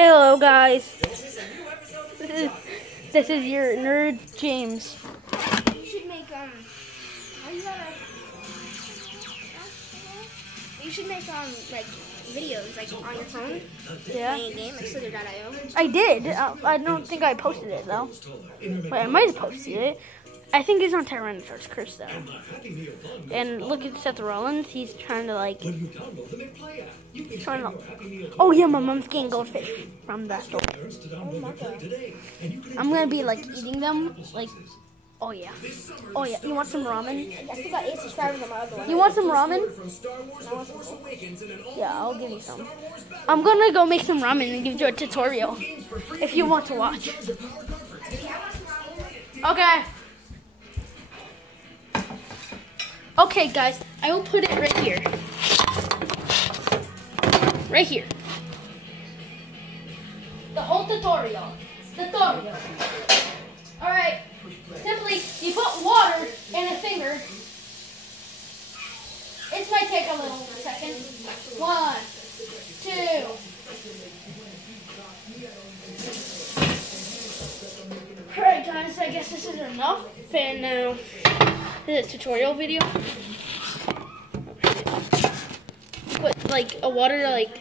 Hello, guys. This is your nerd James. You should make You should make like videos like on your phone. Yeah. Playing a game like Slither.io. I did. I don't think I posted it though. Wait, I might have posted it. I think it's on Tyranitar's Curse though. And look at Seth Rollins. He's trying to like. Oh yeah, my mom's getting goldfish from that store. Oh my god. I'm gonna be like eating them. Like, oh yeah. Oh yeah. You want some ramen? I still got 8 subscribers on my other one. You want some ramen? Yeah, I'll give you some. I'm gonna go make some ramen and give you a tutorial if you want to watch. Okay. Okay, guys, I will put it right here. Right here. The whole tutorial. Alright. Simply, you put water in a finger. It might take a little second. 1, 2. Alright, guys, I guess this is enough. And now, this is a tutorial video. Put like a water, like,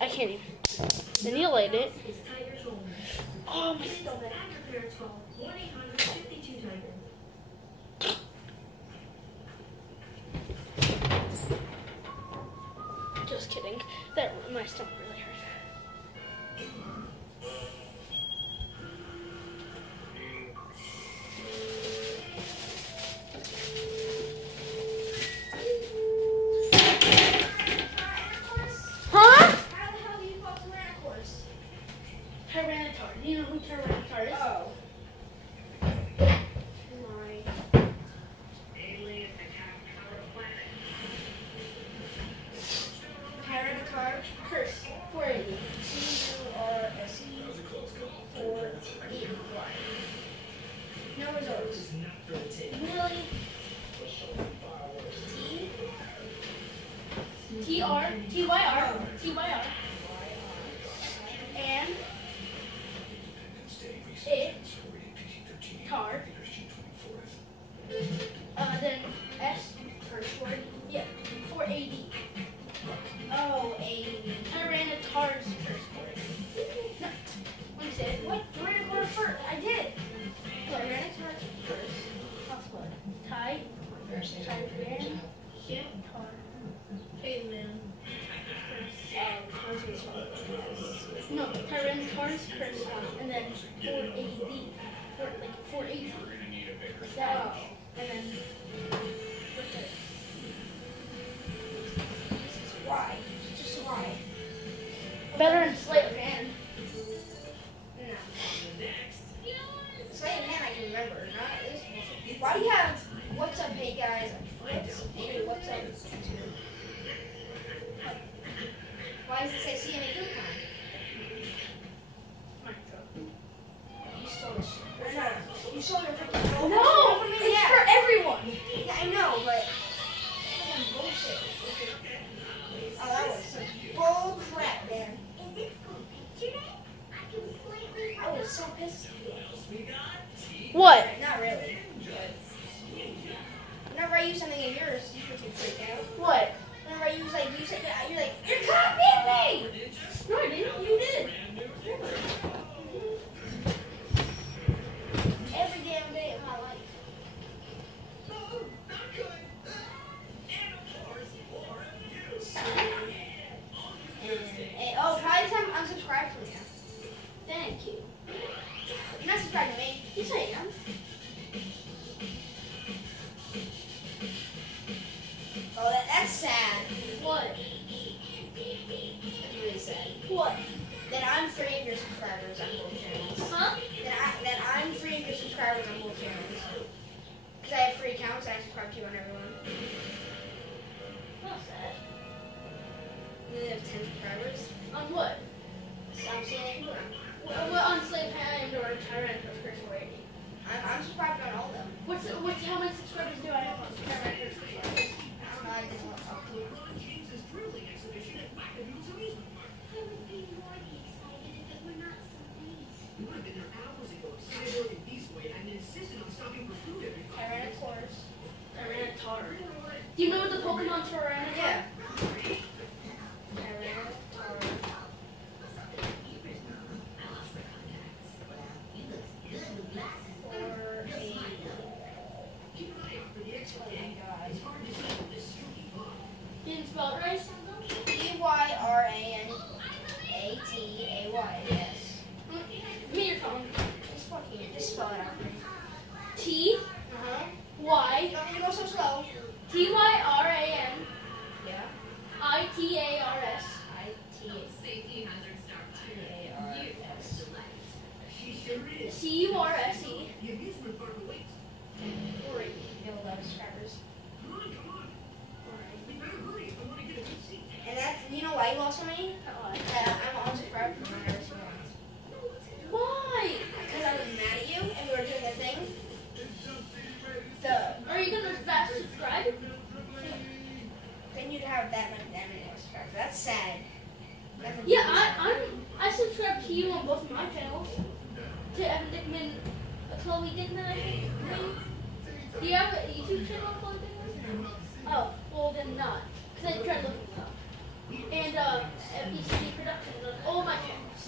I can't even. Then you light it. Oh, my stomach. Just kidding. That my stomach really hurt. Tyranitar. Do you know who Tyranitar is? Oh. Tyranitar Curse 480. C-U-R-S-E 480. No results. Really? T-R T-Y-R T-Y-R and it tar then S for short, yeah, 480. Oh, 80. Tyranitar's Curse 480. No, let me say it. What? Tyranitar first. I did. Tyranitar's Curse. Hotspot. Ty. Tyran. Yeah. Tar. Hey man. No, Tyranitar's Curse, and then 480. 480. That, and then why? Just why? Better than Sleight of Hand. No. Sleight of Hand I can remember. Not this. Why do you have what's up, hey guys? Hey, what's up? Why does it say CNA Coupon? You stole this shit. No, you stole your freaking phone. No, it's for everyone. Yeah, I know, but bullshit. Oh, that was such bull crap, man. I was so pissed. What? Not really. But whenever I use something of yours, you freaking freak out. What? Whenever I use like, you're like, you're copying me! No, I didn't. You did. Every damn day of my life. And, oh, try to unsubscribe from you. Thank you. You're not subscribed to me. Yes, I am. Oh, that's sad. What? That's really sad. What? That I'm free of your subscribers on both channels. Huh? That I'm free of your subscribers on both channels. Because I have free accounts and I subscribe to you on everyone. Not sad. You only have 10 subscribers. On what? So I'm saying What on Sleight of Hand or Tyranitar's Curse 480? I'm subscribed on all of them. How many subscribers do I have on Tyranitar's Curse 480? I don't know, I didn't want to talk to you. T-A-Y, yes. Give me your phone. Just spell it out. T Uh-huh. Y You don't need to go so slow. T-Y-R-A-N Yeah. I-T-A-R-S I-T-A-R-S. C-U-R-S-E. Build up subscribers. And that's, you know why you lost so many? I'm unsubscribed from my never seen one. Why? Because I was mad at you and we were doing the thing. Are you gonna fast subscribe? Then you'd have that many subscribers. That's sad. That's a Yeah, I subscribe to you on both of my channels. To Evan Dickman, Chloe Dickman, I think. Do you have a YouTube channel, Chloe Dickman? Oh, well then not. Because I tried looking it up. And ECD Productions on all my channels.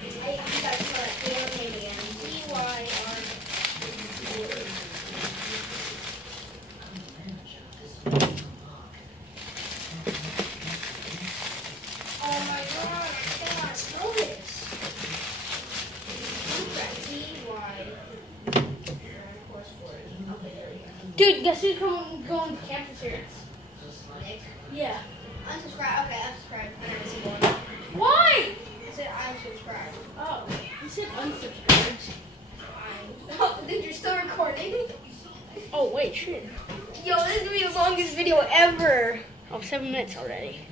I got to spell that name again. T-Y-R. Oh my god, I cannot spell this. T-Y. Okay, there we go. Dude, guess who's going to campus here? Nick. Yeah. Unsubscribe. Okay, unsubscribe. I never see one. Why? I said unsubscribe. Oh, you said unsubscribed. Oh, dude, you're still recording? Oh, wait, shit. Yo, this is gonna be the longest video ever. Oh, 7 minutes already.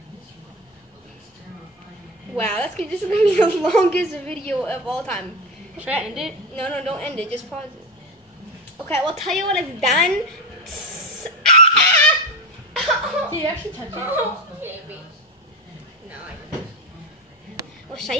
Wow, this is gonna be the longest video of all time. Should I end it? No, don't end it. Just pause it. Okay, I will tell you what I've done. Did you actually touch it? Oh, baby. No, I didn't. Well, should I